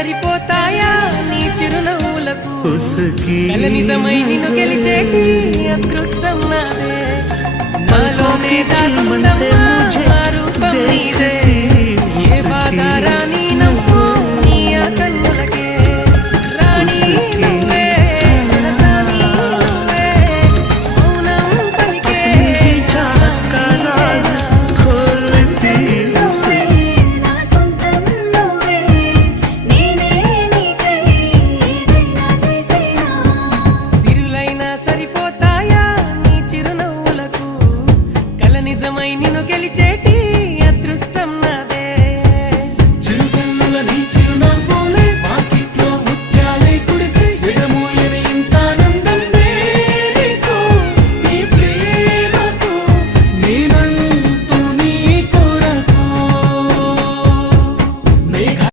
సరిపోతాయా నీ చిరునవ్వులకు? నిజమై నిన్ను గెలిచేటి అదృష్టం నాదే. నాలోనే దాగుందమ్మా. సరిపోతాయా నీ చిరునవ్వులకు? కల నిజమై నిన్ను గెలిచేటి